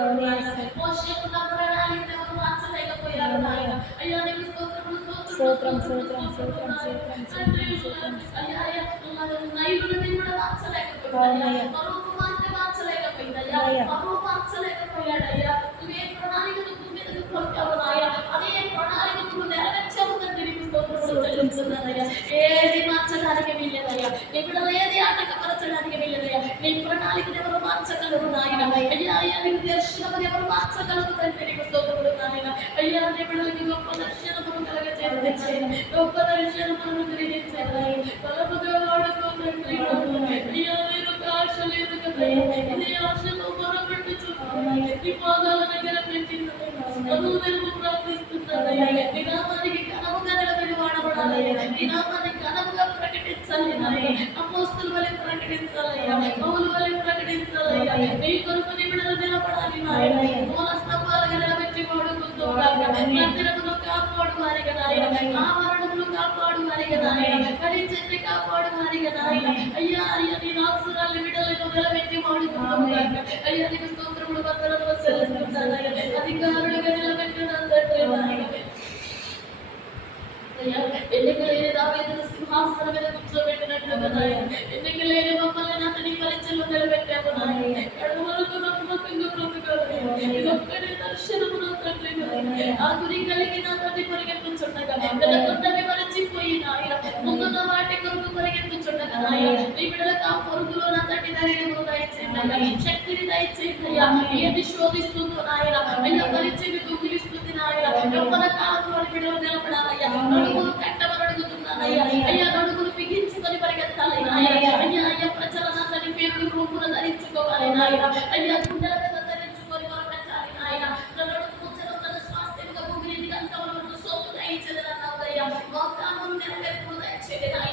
అవును నాయన. యేసు. మోషేకున్న ప్రణాళికను ఎవరు మార్చలేకపోయారు నాయన. అయ్యా నీకు స్తోత్రములు స్తోత్రములు స్తోత్రం స్తోత్రములు స్తోత్రం స్తోత్రములు స్తోత్రం నాయన. స్తోత్రం తండ్రి స్తోత్రం స్తోత్రం అయ్యా అయ్యా నైలుని కూడా మార్చలేకపోయిందయ్యా. అవునయ్యా. మరో కుమార్తె మార్చలేకపోయిందయ్యా. అయ్యా మరో మార్చలేకపోయాడయ్యా. నువ్వే ప్రణాళికను భూమి మీదకు పంపావు నాయన. అదే ప్రణాళిక నువ్వు నెరవేర్చావు తండ్రి. నీకు స్తోత్రములు స్తోత్రం చెల్లిస్తున్నానయ్యా. స్తోత్రం. ఏది మార్చడానికి వీల్లేదయ్యా. నీ బిడ్డలు ఏది ఆటంకపరచడానికి వీల్లేదయ్యా. నీ ప్రణాళికను ఎవరు మార్చగలరు నాయన. అయ్యా అయ్యా నీకు దర్శనమును ఎవరు మార్చగలరు తండ్రి. నీకు స్తోత్రములు నాయన. అయ్యా నీ బిడ్డలకి గొప్ప దర్శనమును కలగజేయండి. గొప్ప దర్శనమును గ్రహించండి. బలముగా వాడుకో తండ్రి. అయ్యా నేను ఒక ఆశ లేదు కదయ్యా. ఇదే ఆశతో మొరపెట్టుచున్నాను. నీ పాదాల దగ్గర పెట్టిన అనుదినము ప్రార్థిస్తున్నానయ్యా. నీ నామానికి ఘనముగా నిలబడి వాడబడాలయ్యా. నీ నామానికి ఘనముగా ప్రకటించాలి నాయన. అపోస్తలుల వలె ప్రకటించాలయ్యా. పౌలు వలె ప్రకటించాలయ్యా. నీ కొరకు నీ బిడ్డలు నిలబడాలి నాయన. మూల స్తంభాలుగా నిలబెట్టి వాడుకుంటూ మందిరమును కాపాడు వారిగా నాయన. ఆవరణమును కాపాడు వారిగా నాయన. పరిచర్ని కాపాడు వారిగా నాయన. అయ్యా అయ్యా నీ నాసురాలు బిడ్డలను నిలబెట్టి వాడుకుంటాము అయ్యా నీకు స్తోత్రములు వందనములు చెల్లిస్తున్నానయ్యా. అధికారులుగా నిలబెట్టిన తండ్రి నాయన. అయ్యా ఎన్నిక లేని దావీదును సింహాసనం మీద కూర్చోబెట్టినట్లుగా నాయన. ఎన్నిక లేని మమ్మల్ని అతని పరిచయలో నిలబెట్టాము నాయన. కడుపు వరకు నమ్మకంగా బ్రతకాలయ్యా. ఇదొక్కడే దర్శనము నా తండ్రి. ఆ గురి కలిగి నా తండ్రి పరిగెత్తుచుండగా వెనకొండని మరచిపోయి నాయన ముందున్న వాటి కొరకు పరిగెత్తుచుండగా నాయన. నీ బిడ్డలకు ఆ పొరుగులో నా తండ్రి ధైర్యమును దయచేయండి. శక్తిని దయచేయండి. ఏది శోధిస్తుందో నాయన. అయ్యా పరిచయం దొంగిలిస్తుంది నాయన. యవ్వన కాలంలో బిడ్డలు నిలబడాలయ్యా. నడుములు కట్టమని అడుగుతున్నానయ్యా. అయ్యా నడుములు బిగించుకొని పరిగెత్తాలి నాయన. అయ్యా అయ్యా ప్రజల నా తండ్రి పేరుడు రూపును ధరించుకోవాలి నాయన. అయ్యా గుండెల మీద ధరించుకొని మొరపెట్టాలి నాయన. నడుము తన స్వాస్థ్యంగా భూమిని అంతవరకు సోపు దయచేదనన్నావయ్యా. వాగ్దానములు నెరవేర్పును దయచేది నాయన.